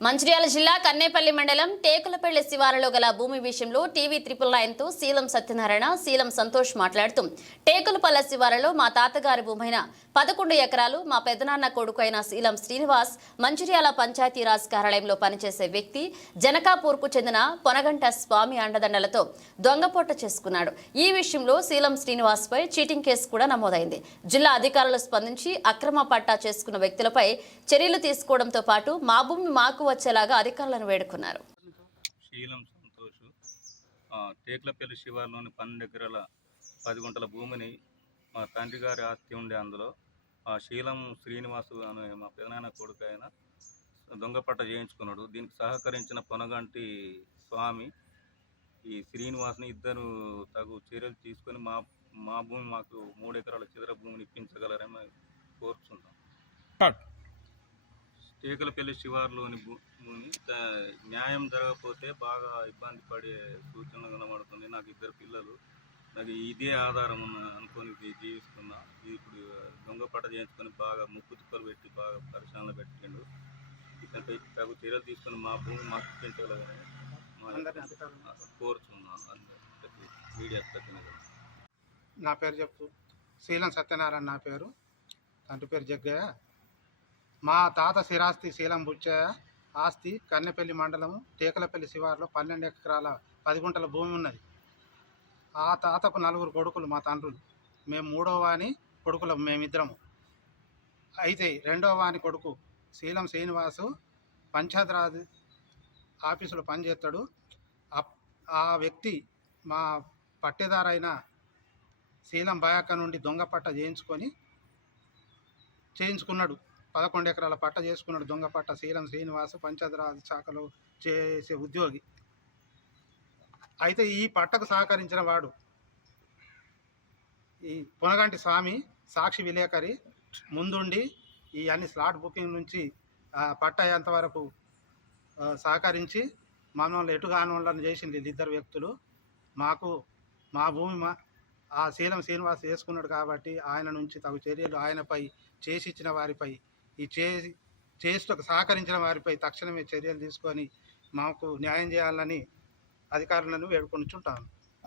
మంచిర్యాల జిల్లా కన్నేపల్లి మండలం టేకులపల్లి శివారులో గల భూమి విషయంలో టీవీ త్రిపుల్ నైన్తో శీలం సత్యనారాయణ శీలం సంతోష్ మాట్లాడుతూ టేకులపల్లె శివారులో మా తాతగారి భూమైన పదకొండు ఎకరాలు మా పెదనాన్న కొడుకు అయిన శీలం శ్రీనివాస్ మంచిర్యాల పంచాయతీరాజ్ కార్యాలయంలో పనిచేసే వ్యక్తి జనకాపూర్కు చెందిన పొనగంట స్వామి అండదండలతో దొంగపోట చేసుకున్నాడు. ఈ విషయంలో శీలం శ్రీనివాస్పై చీటింగ్ కేసు కూడా నమోదైంది. జిల్లా అధికారులు స్పందించి అక్రమ పట్టా చేసుకున్న వ్యక్తులపై చర్యలు తీసుకోవడంతో పాటు మా భూమి మాకు వచ్చేలాగా అధికారులను వేడుకున్నారు. శీలం సంతోష్ ఆ, టేక్లపల్లి శివార్లోని పన్నెండు ఎకరాల పది గుంటల భూమిని మా తండ్రి గారి ఆస్తి ఉండే అందులో ఆ శీలం శ్రీనివాసు అనే మా పెదనాన్న కొడుకు ఆయన దొంగపట్ట చేయించుకున్నాడు. దీనికి సహకరించిన పొనగంటి స్వామి ఈ శ్రీనివాస్ని ఇద్దరు తగు చర్యలు తీసుకొని మా మా భూమి మాకు మూడు ఎకరాల చిదర భూమిని ఇప్పించగలరని కోరుచున్నాం. టేకలపల్లి శివార్లోని భూ- భూమి న్యాయం జరగకపోతే బాగా ఇబ్బంది పడే సూచనలు కనబడుతుంది నాకు ఇద్దరు పిల్లలు. నాకు ఇదే ఆధారం అనుకొని జీవిస్తున్నా. ఇప్పుడు దొంగపట చేయించుకొని బాగా ముక్కు తిప్పలు పెట్టి బాగా పరిశ్రమలు పెట్టిండు. ఇతనిపై తగు చర్యలు తీసుకొని మా భూమి మాకు అందరికీ మీడియా ప్రతినిధులు. నా పేరు చెప్పు. శీలం సత్యనారాయణ నా పేరు. తండ్రి పేరు జగ్గయ్య. మా తాత స్థిరాస్తి శీలం బుచ్చయ్య ఆస్తి కన్నెపల్లి మండలం టేకలపల్లి శివారులో పన్నెండు ఎకరాల పది గుంటల భూమి ఉన్నది. ఆ తాతకు నలుగురు కొడుకులు మా తండ్రులు. మేము మూడవ వాని కొడుకులు మేమిద్దరము. అయితే రెండవ వాని కొడుకు శీలం శ్రీనివాసు పంచాయతీరాజ్ ఆఫీసులో పనిచేస్తాడు. ఆ- ఆ వ్యక్తి మా పట్టేదారైన శీలం బాయక్క నుండి దొంగ పట్ట చేయించుకొని చేయించుకున్నాడు. పదకొండు ఎకరాల పట్ట చేసుకున్నాడు దొంగ పట్ట. శీలం శ్రీనివాస్ పంచాయతీరాజ్ శాఖలో చేసే ఉద్యోగి. అయితే ఈ పట్టకు సహకరించిన వాడు ఈ పునగంటి స్వామి సాక్షి విలేకరి ముందుండి ఈ అన్ని స్లాట్ బుకింగ్ నుంచి పట్ట అయ్యేంత వరకు సహకరించి మమ్మల్ని ఎటు కానివ్వాలని చేసింది వీళ్ళిద్దరు వ్యక్తులు. మాకు మా భూమి మా ఆ శీలం శ్రీనివాస్ చేసుకున్నాడు కాబట్టి ఆయన నుంచి తగు చర్యలు ఆయనపై చేసి ఇచ్చిన వారిపై ఈ చే చేస్తూ సహకరించిన వారిపై తక్షణమే చర్యలు తీసుకొని మాకు న్యాయం చేయాలని అధికారులను వేడుకొనిచుంటాను.